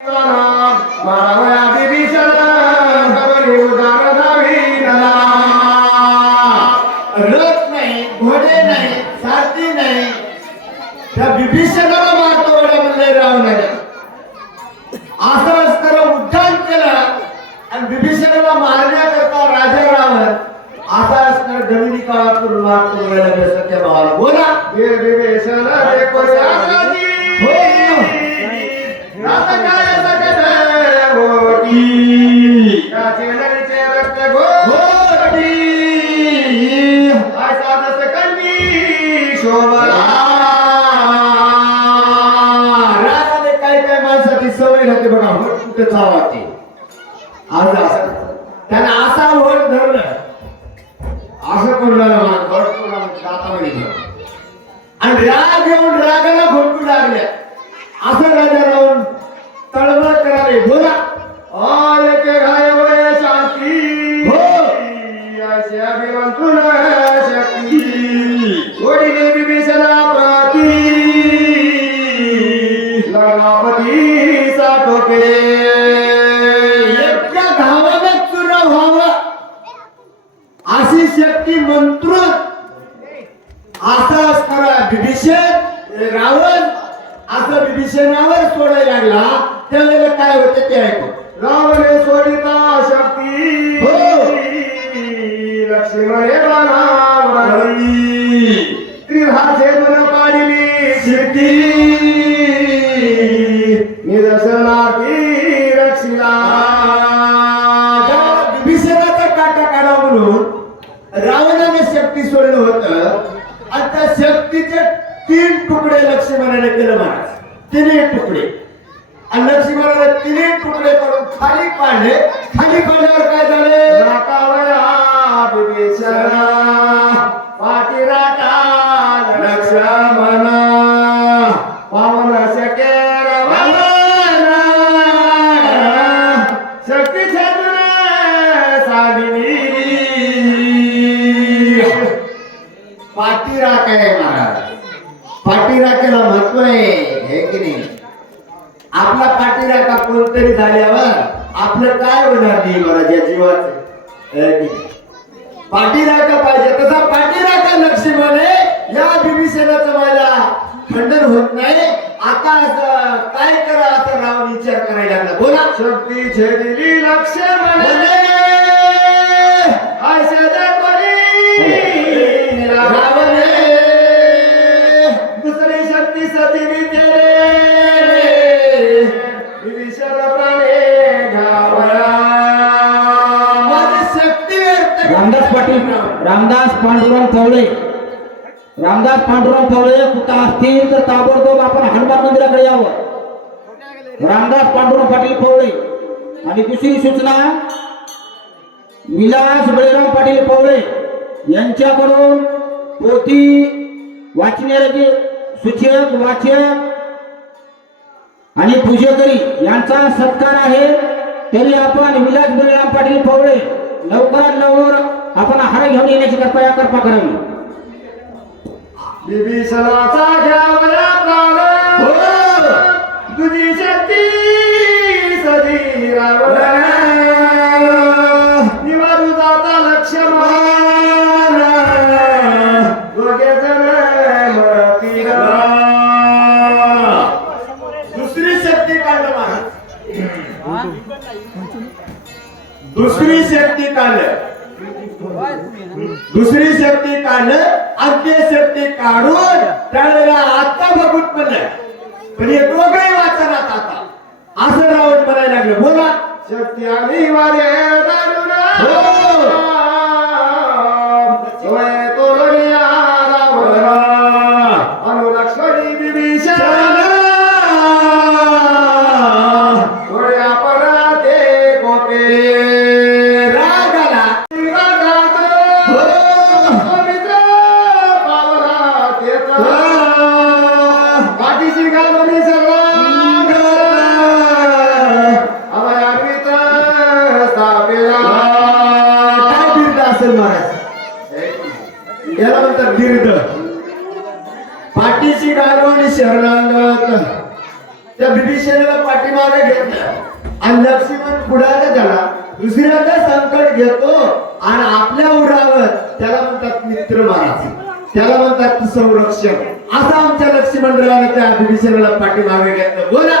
रथ नाही, घोडे नाही, सारथी नाही, त्या विभीषणाला मारतो म्हणले रावणाने. असं असताना उड्डाण केलं आणि विभीषणाला मारण्याकरता राजा रावण असा असताना गमिनी काळातून मारतो सत्य भावाला. बोला विभीषण देखो राजाजी आता काय सकत होती त्याचे नरीचे रक्त घोटी असा दस कन्नी शोभला. राजाने काय काय माणसाची सवय राहते बघा, वट कुठे चावाते. आज असं त्याने असा वट धरलं असं करून दातामध्ये आणि राग येऊन रागाला घोटू लागल्या. असं राजा राहून तळमळ करावे. बोला आय के घाय वय शांती हो असे अभिमंत्रण शक्ती गोडीने विभीषणा प्रती लग्नापती साठोके एकट्या धावाने चूर्ण व्हावं अशी शक्ती मंत्र असं असणारा विभीषण रावण असं विभीषणावर सोडायला लागला. त्यावेळेला काय होते ते ऐकू. रावणे सोडिता शक्ती हो लक्ष्मणे बाणावरी त्रिहाचे मन पाडिली शिर्ती निदर्शनार्थी रक्षिला. विभीषणाचा काटा काढा म्हणून रावणाने शक्ती सोडलं होतं आणि त्या शक्तीचे 3 तुकडे लक्ष्मणाने केलं महाराज. 3 तुकडे आणि लक्ष्मणाने 3 तुकडे करून खाली पाडले. खाली पाडल्यावर काय झाले. राकावया विभीषणा पाठीराका लक्ष्मणा पावन शके रावणा शक्ती छेदने साधिनी. पाठीराका आहे महाराज. पाठीराखेला महत्व आहे हे की नाही. आपला पाठीराखा कोणतरी झाल्यावर आपलं काय होणार नाही महाराज या जीवाचं. पाठीराखा पाहिजे तसा पाठीराखा लक्ष्मणे या विभीषणाचं माझ्या खंडन होत नाही. आता काय करा आता रावण विचार करायला लागला. बोला शक्ती छेदिली लक्ष्मणे रावणे दुसरी शक्ती सतीनी तेरे विभीषण प्राणे घावया माझी शक्ती व्यर्थ. रामदास पाटील रामदास पांडुरंग कवळे कुठं असतील तर ताबडतोब आपण हनुमान मंदिराकडे यावं. रामदास पांडुरंग पाटील कवळे. आणि दुसरी सूचना विलास बळीराम पाटील कवळे यांच्याकडून पोथी वाचणारे सूचक वाचक आणि पूजेकरी यांचा सत्कार आहे. तरी आपण विलास बळीराम पाटील कवळे लवकरात लवकर आपण हार घेऊन येण्याची कृपा करावी. विभीषणाचा घ्यावया प्राण हो तुझी शक्ती सदी रावणा निवारू जाता लक्ष्मण दोघे जण मरतील. दुसरी शक्ती काढलं महाराज. दुसरी शक्ती काढलं अग्नि शक्ती काढून त्यावेळेला आता बघून पडलं पण हे दोघंही वाचनात आता असं रावण म्हणायला लागलं. बोला शक्ती आम्ही वारे अनुलक्ष्मी विभीषण विभीषणाला पाठीमागे घेतलं आणि लक्ष्मण पुढाला झाला. दुसऱ्याचा संकट घेतो आणि आपल्या उरावर त्याला म्हणतात मित्र महाराज, त्याला म्हणतात संरक्षण. असं आमच्या लक्ष्मणरावाने त्या विभीषणाला पाठीमागे घेतलं. बोला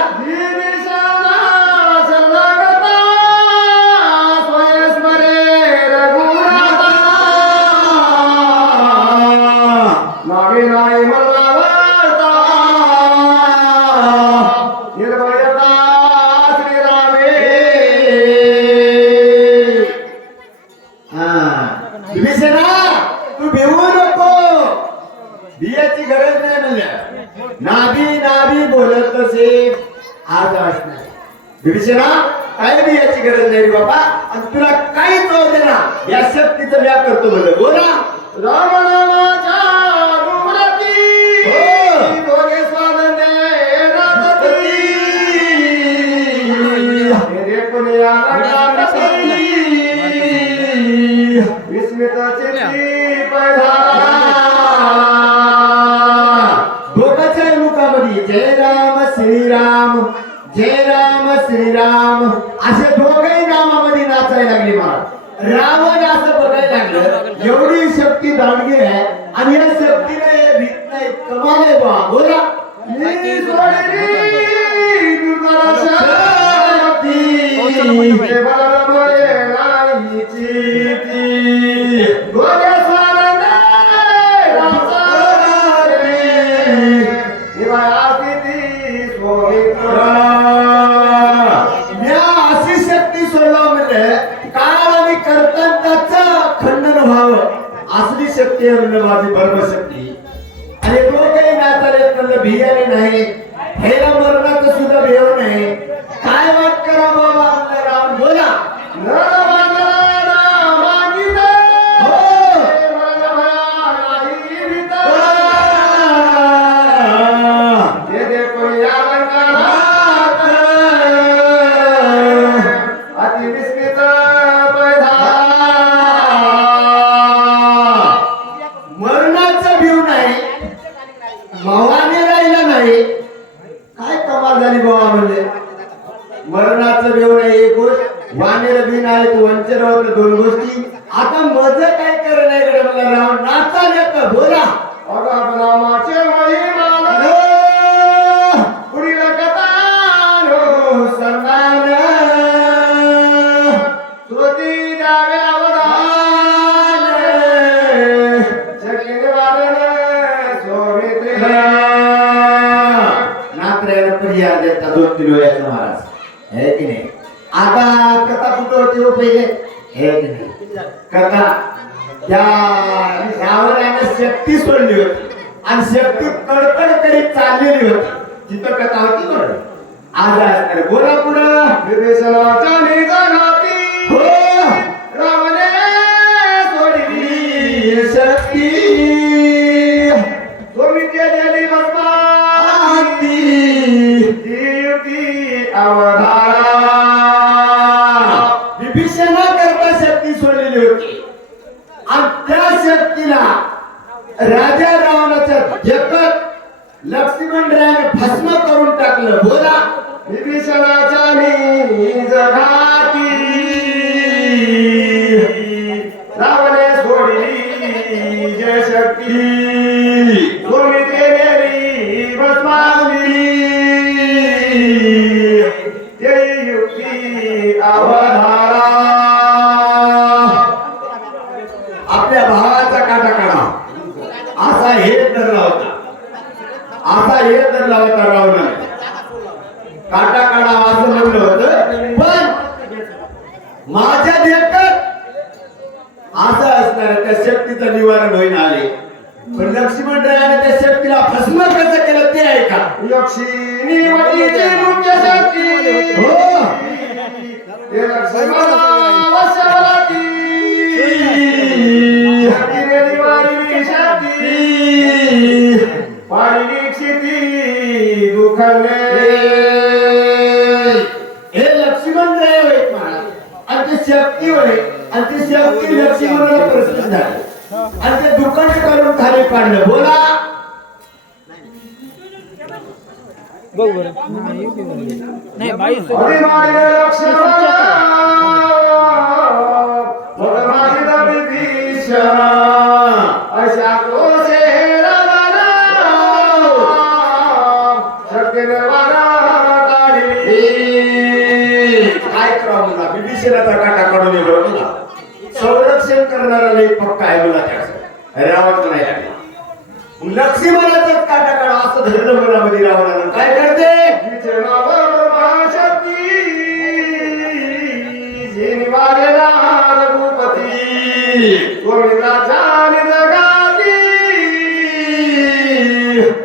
विभीषणा, तू भिवू नको, भियाची गरज नाही. म्हणल्या नाभी नाभी बोलत तसे आज असणार. विभीषणा, काय भियाची गरज नाही रे बाबा, आणि तुला काहीच होते ना, या शक्तीचं व्या करतो म्हणलं. बोला राम नामाच्या मूर्ती दोघे स्वानंदे राजती हे पुण्या विस्मिताचे दोघांच्या मुखामध्ये जय राम श्रीराम, जय राम श्रीराम असे दोघही नामामध्ये नाचायला लागले. महाराज रावण असं बघायला लागलं, एवढी शक्ती दांडगी आहे आणि या शक्तीने भीत नाही. कमाल आहे बा. बोला अशी शक्ती सोडला म्हणजे काळ आणि कर्तव्याचं खंडन व्हावं, असली शक्ती आहे म्हणलं माझी ब्रह्मशक्ती. आणि तो काही नाचाले म्हणलं भियाने नाही, हेला मरणाचं सुद्धा भेव नाही. काय वाट करा बाबा आपल्या राम. बोला भावाने राहिला नाही. काय कमाल झाली बाबा. म्हणजे मरणाचं बेव नाही एक गोष्ट, वानेर बी नाही तू वंचर होत दोन गोष्टी. आता मज काय कर नाही कडे मला राम नाचा येत. बोला रामाचे महिमा पुढील कथानो सन्मान श्रुती द्यावे अवधान शक्य वारण सोमित्रे नात्र्याला पर्याय देता 2-3 वेळाचा महाराज है की नाही. आता कथा कुठं होती हो पहिले, हे की नाही. कथा त्या रावणाने शक्ती सोडली होती आणि शक्ती कडकड करीत चाललेली होती. जिथं कथा होती बरं आज असणार. बोला पुढं विभीषणाच्या निधनाती हो रावणे सोडली शक्ती सोमित्रे दिली भस्माती जीवती अवधारा. विभीषणा करता शक्ती सोडलेली होती आणि त्या शक्तीला राजा रावणाच्या जगत लक्ष्मणरायाने भस्म करून टाकलं. बोला विभीषणाच्या निजघाती रावणे सोडली जय शक्ती सोमित्रे दिली भस्माती जय युक्ती अवधारा. आपल्या भावाचा काटा काढा असा हेच धरला होता, असा हेच धरला होता रावणाने. काटा काढा असं म्हणलं होतं, पण माझ्या देखत असं असणार त्या शक्तीचं निवारण होईन आले. पण लक्ष्मणरायाने त्या शक्तीला भस्म कसं केलं ते आहे का. लक्ष्मी मुख्य शक्ती हो ते लक्ष्मणराय होय महाराज आणि ते शक्ती होय आणि ती शक्ती लक्ष्मणाला प्रसिद्ध झाली आणि ते दुकान करून खाली पाडलं. बोला बघ बरं नाही बाईस अरे मारिले लक्ष्मणा, मग मारिला विभीषणा, अशा क्रोशे रावणा, शक्ती निर्वाणा काढली. काय करावं मला विभीषणाचा काटा काढून येतो तुला संरक्षण करणारा लई पक्का आहे मला त्याचं रावण नाही लागला. लक्ष्मणाचाच काटा काढा असं धरलं मनामध्ये रावणानं. काय करते रघुपती गोविंदाच्या जगाती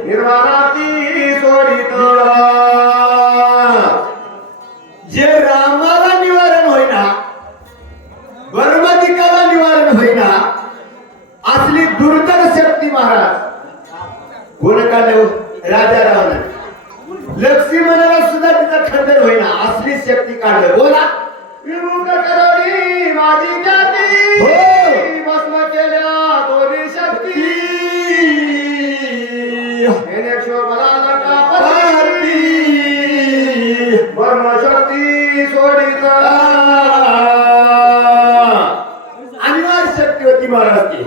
निर्वाणाती सोडित. जे रामाला निवारण होईना, वर्मदिकाला निवारण होईना, असली दुर्धर शक्ती महाराज कोण काढलं? राजा रावण. लक्ष्मणाला सुद्धा तिचा खंडन होईना, असली शक्ती काढलं. बोला विमुख करोनी माझी जाती, हो भस्म केल्या दोन्ही शक्ती, हेने शोभला कापती, ब्रह्म शक्ती सोडित. अनिवार्य शक्ती होती महाराज ती.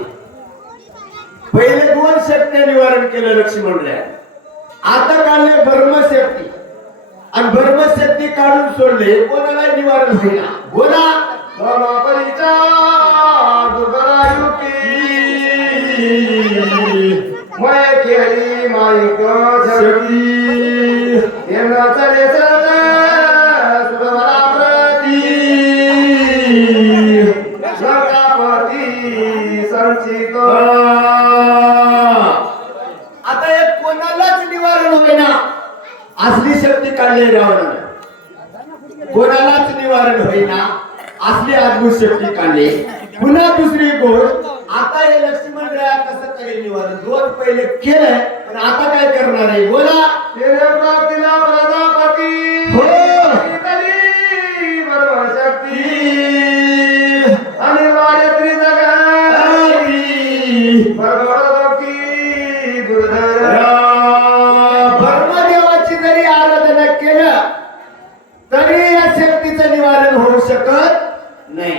पहिले दोन शक्ती निवारण केलं लक्ष्मणला, आता काढले ब्रह्मशक्ती आणि ब्रह्मशक्ती काढून सोडले, कोणाला निवारण होईना. बोला ब्रह्मपरीचा दुर्गरायुक्ती, मय केली माईक शक्ती, यांना चले सुरवराप्रती, शंकापती संचित. आता एक कोणालाच निवारण होईना, असली शक्ती काढली रावणानं. कोणालाच निवारण होईना, असली अद्भुत शक्ती काढली. पुन्हा दुसरी गोष्ट, आता हे लक्ष्मण राया कसं करेल निवारण? दोन पहिले केलंय, पण आता काय करणार आहे? बोला प्राप्तीला प्रजापती, हो शक्ती अनिवार्य त्रिजगाती, ब्रह्मदेवाची जरी आराधना केलं तरी या शक्तीचं निवारण होऊ शकत नाही.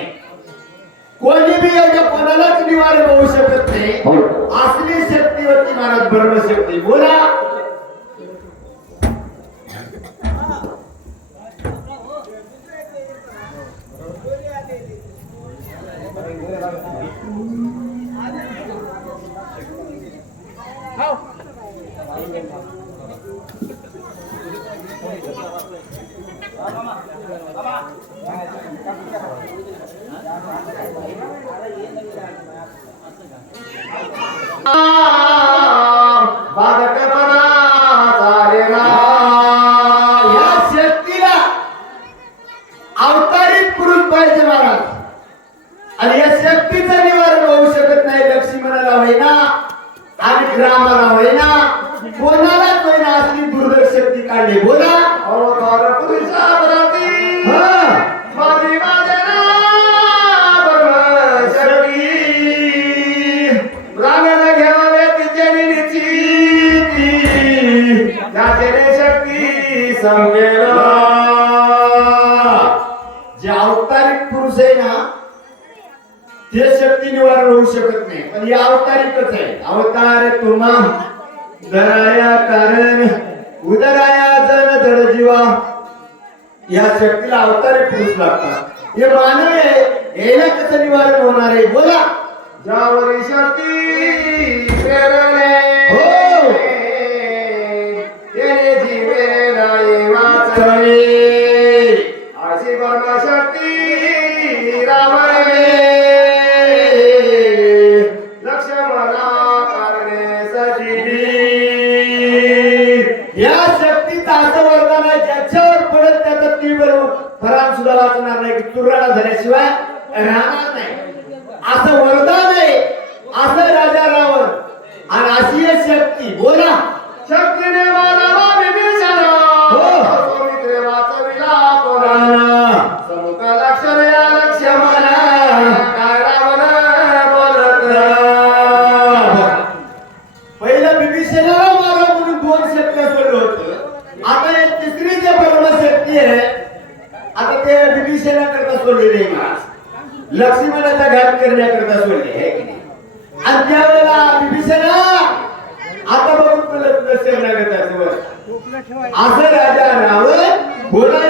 कोणी बी एवढ्या कोणालाच निवारण होऊ शकत नाही. असली शक्ती होती महाराज ब्रह्मशक्ती. बोला या शक्तीला अवतारित पुरुष पाहिजे महाराज. आणि या शक्तीचं निवारण होऊ शकत नाही. लक्ष्मणाला होईना आणि रामाला होईना, कोणालाच होईना, असली दुर्धर शक्ती काढली. बोला अवतार पुरुषा प्रती, माझी माझ्या ब्रह्मशक्ती, प्राणाला घ्यावे तिचे निश्चिती, त्याचे शक्ती संपेल. जे अवतारिक पुरुष आहे ना, ते शक्ती निवारण होऊ शकत नाही. पण हे अवतारिकच आहे. अवतार तुम्हा धराया कारण उदराया जन जड जीवा, या शक्तीला अवतारिक पुरुष लागतात. हे मानव आहे, याला कसं निवारण होणार आहे? बोला ज्यावरी शक्ती प्रेरणे, हो त्याने जीवे नाही वाचले, अशी ब्रह्मशक्ती रावणे लक्ष्मणा करणे सजीवी. या शक्तीचा असं वरदान आहे, ज्याच्यावर पडत त्याचा तीव्र फरान सुद्धा वाचणार नाही, तुराला झाल्याशिवाय राहणार नाही. असं वरदान आहे, असं राजा रावण आणि अशी एक शक्ती. बोला शक्तीने मानवा विभीषणा, हो सौमित्रे वाचविला पुराणा, समुख लक्षण या लक्ष्मणा, काय रावण बोलत. पहिलं विभीषणाला मारा म्हणून दोन शक्ती सोडलं होतं, आता आता ते विभीषणा करता सोडलेले महाराज लक्ष्मणाचा घात करण्याकरता सोडले आहे की नाही आणि त्यावेळेला विभीषणा आता बघून तुला शरणागताचं वर असं राजा रावण बोला